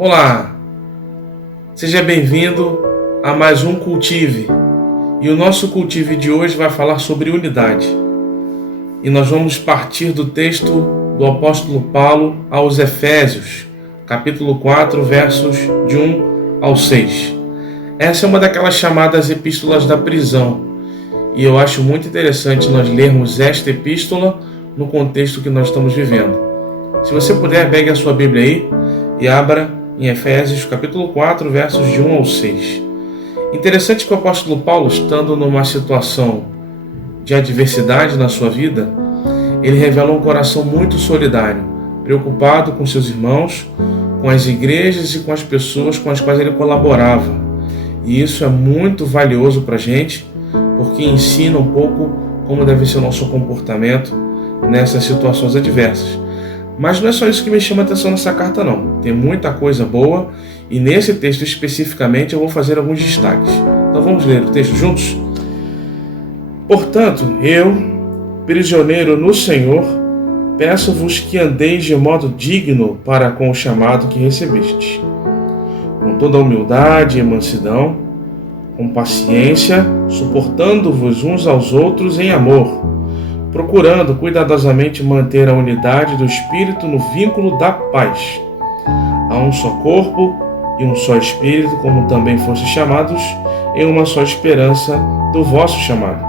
Olá, seja bem-vindo a mais um Cultive. E o nosso Cultive de hoje vai falar sobre unidade. E nós vamos partir do texto do apóstolo Paulo aos Efésios, capítulo 4, versos de 1 ao 6. Essa é uma daquelas chamadas epístolas da prisão. E eu acho muito interessante nós lermos esta epístola no contexto que nós estamos vivendo. Se você puder, pegue a sua Bíblia aí e abra em Efésios capítulo 4, versos de 1 ao 6. Interessante que o apóstolo Paulo, estando numa situação de adversidade na sua vida, ele revela um coração muito solidário, preocupado com seus irmãos, com as igrejas e com as pessoas com as quais ele colaborava. E isso é muito valioso para a gente, porque ensina um pouco como deve ser o nosso comportamento nessas situações adversas. Mas não é só isso que me chama a atenção nessa carta, não. Tem muita coisa boa e nesse texto especificamente eu vou fazer alguns destaques. Então vamos ler o texto juntos? Portanto, eu, prisioneiro no Senhor, peço-vos que andeis de modo digno para com o chamado que recebestes, com toda humildade e mansidão, com paciência, suportando-vos uns aos outros em amor, procurando cuidadosamente manter a unidade do Espírito no vínculo da paz. Há um só corpo e um só Espírito, como também fostes chamados, em uma só esperança do vosso chamado.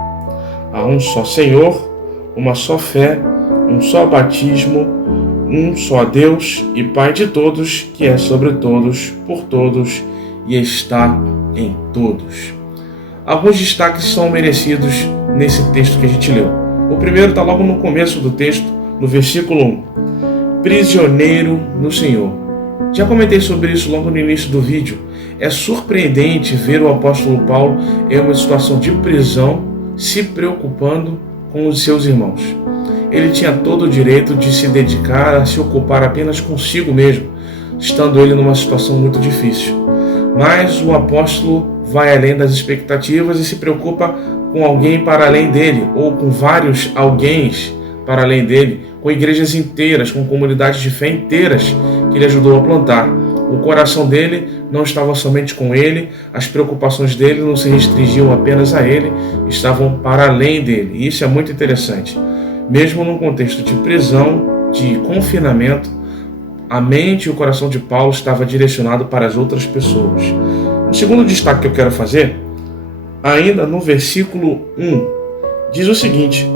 Há um só Senhor, uma só fé, um só batismo, um só Deus e Pai de todos, que é sobre todos, por todos e está em todos. Alguns destaques são merecidos nesse texto que a gente leu. O primeiro está logo no começo do texto, no versículo 1. Prisioneiro no Senhor. Já comentei sobre isso logo no início do vídeo. É surpreendente ver o apóstolo Paulo em uma situação de prisão, se preocupando com os seus irmãos. Ele tinha todo o direito de se dedicar a se ocupar apenas consigo mesmo, estando ele numa situação muito difícil. Mas o apóstolo vai além das expectativas e se preocupa com alguém para além dele, ou com vários alguéns para além dele, com igrejas inteiras, com comunidades de fé inteiras que ele ajudou a plantar. O coração dele não estava somente com ele, as preocupações dele não se restringiam apenas a ele, estavam para além dele. E isso é muito interessante. Mesmo num contexto de prisão, de confinamento, a mente e o coração de Paulo estava direcionado para as outras pessoas. O segundo destaque que eu quero fazer, ainda no versículo 1, diz o seguinte: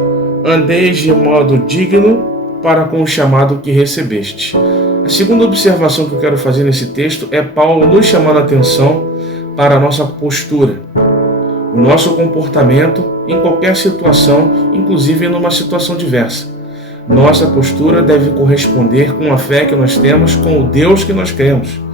andeis de modo digno para com o chamado que recebeste. A segunda observação que eu quero fazer nesse texto é Paulo nos chamando a atenção para a nossa postura, o nosso comportamento em qualquer situação, inclusive numa situação diversa. Nossa postura deve corresponder com a fé que nós temos, com o Deus que nós cremos.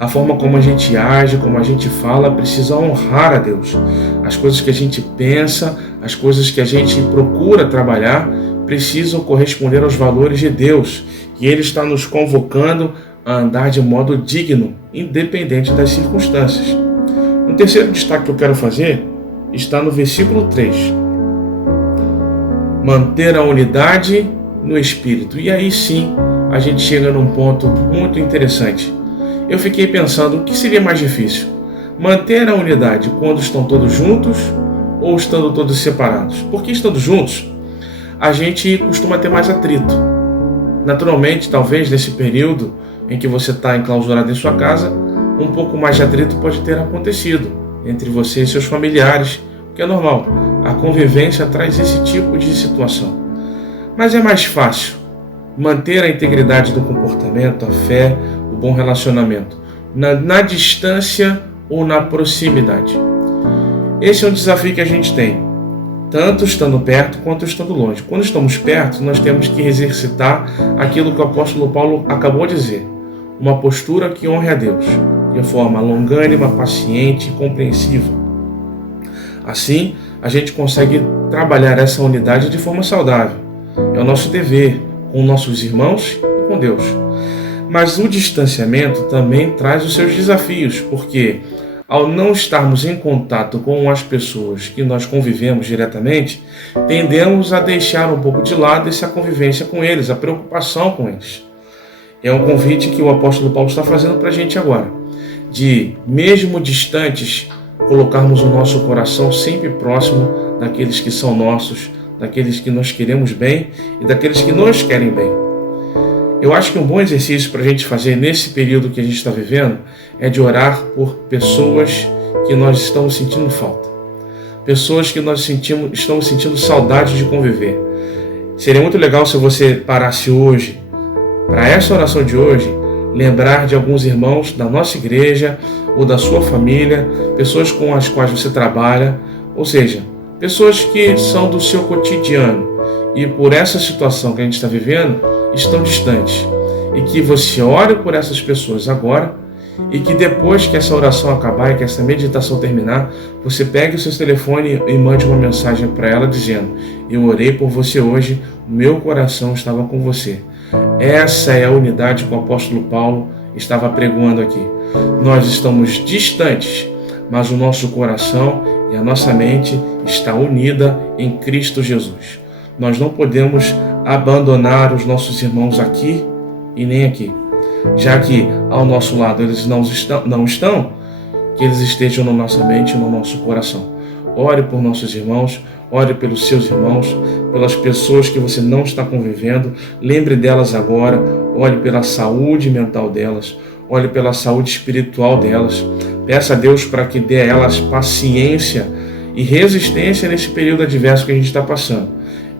A forma como a gente age, como a gente fala, precisa honrar a Deus. As coisas que a gente pensa, as coisas que a gente procura trabalhar, precisam corresponder aos valores de Deus. E Ele está nos convocando a andar de modo digno, independente das circunstâncias. Um terceiro destaque que eu quero fazer está no versículo 3. Manter a unidade no Espírito. E aí sim, a gente chega num ponto muito interessante. Eu fiquei pensando, o que seria mais difícil? Manter a unidade quando estão todos juntos ou estando todos separados? Porque estando juntos, a gente costuma ter mais atrito. Naturalmente, talvez nesse período em que você está enclausurado em sua casa, um pouco mais de atrito pode ter acontecido entre você e seus familiares, o que é normal. A convivência traz esse tipo de situação. Mas é mais fácil manter a integridade do comportamento, a fé, o bom relacionamento, na distância ou na proximidade. Esse é um desafio que a gente tem, tanto estando perto quanto estando longe. Quando estamos perto, nós temos que exercitar aquilo que o apóstolo Paulo acabou de dizer, uma postura que honre a Deus, de forma longânima, paciente e compreensiva. Assim, a gente consegue trabalhar essa unidade de forma saudável. É o nosso dever com nossos irmãos e com Deus. Mas o distanciamento também traz os seus desafios, porque ao não estarmos em contato com as pessoas que nós convivemos diretamente, tendemos a deixar um pouco de lado essa convivência com eles, a preocupação com eles. É um convite que o apóstolo Paulo está fazendo para a gente agora, de, mesmo distantes, colocarmos o nosso coração sempre próximo daqueles que são nossos, daqueles que nós queremos bem e daqueles que nos querem bem. Eu acho que um bom exercício para a gente fazer nesse período que a gente está vivendo é de orar por pessoas que nós estamos sentindo falta. Pessoas que nós estamos sentindo saudade de conviver. Seria muito legal se você parasse hoje, para essa oração de hoje, lembrar de alguns irmãos da nossa igreja ou da sua família, pessoas com as quais você trabalha, ou seja, pessoas que são do seu cotidiano e por essa situação que a gente está vivendo, estão distantes. E que você ore por essas pessoas agora e que depois que essa oração acabar e que essa meditação terminar, você pegue o seu telefone e mande uma mensagem para ela dizendo: eu orei por você hoje, o meu coração estava com você. Essa é a unidade que o apóstolo Paulo estava pregoando aqui. Nós estamos distantes, mas o nosso coração e a nossa mente está unida em Cristo Jesus. Nós não podemos abandonar os nossos irmãos aqui e nem aqui, já que ao nosso lado eles não estão, que eles estejam na nossa mente e no nosso coração. Ore por nossos irmãos, ore pelos seus irmãos, pelas pessoas que você não está convivendo, lembre delas agora, ore pela saúde mental delas, ore pela saúde espiritual delas, peça a Deus para que dê a elas paciência e resistência nesse período adverso que a gente está passando.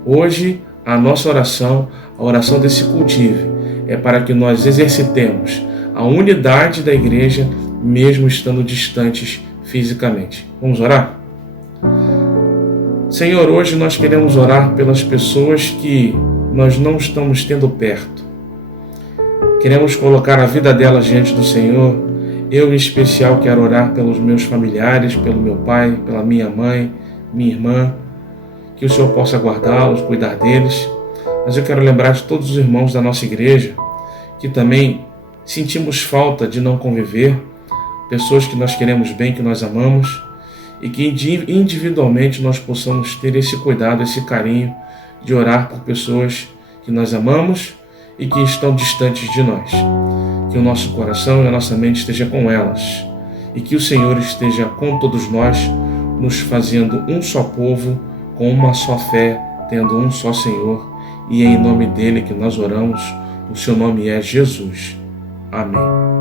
Hoje, a nossa oração, a oração desse cultive, é para que nós exercitemos a unidade da igreja, mesmo estando distantes fisicamente. Vamos orar? Senhor, hoje nós queremos orar pelas pessoas que nós não estamos tendo perto. Queremos colocar a vida delas diante do Senhor. Eu, em especial, quero orar pelos meus familiares, pelo meu pai, pela minha mãe, minha irmã, que o Senhor possa guardá-los, cuidar deles. Mas eu quero lembrar de todos os irmãos da nossa igreja que também sentimos falta de não conviver, pessoas que nós queremos bem, que nós amamos, e que individualmente nós possamos ter esse cuidado, esse carinho de orar por pessoas que nós amamos e que estão distantes de nós. Que o nosso coração e a nossa mente esteja com elas e que o Senhor esteja com todos nós, nos fazendo um só povo, com uma só fé, tendo um só Senhor, e é em nome dele que nós oramos. O seu nome é Jesus. Amém.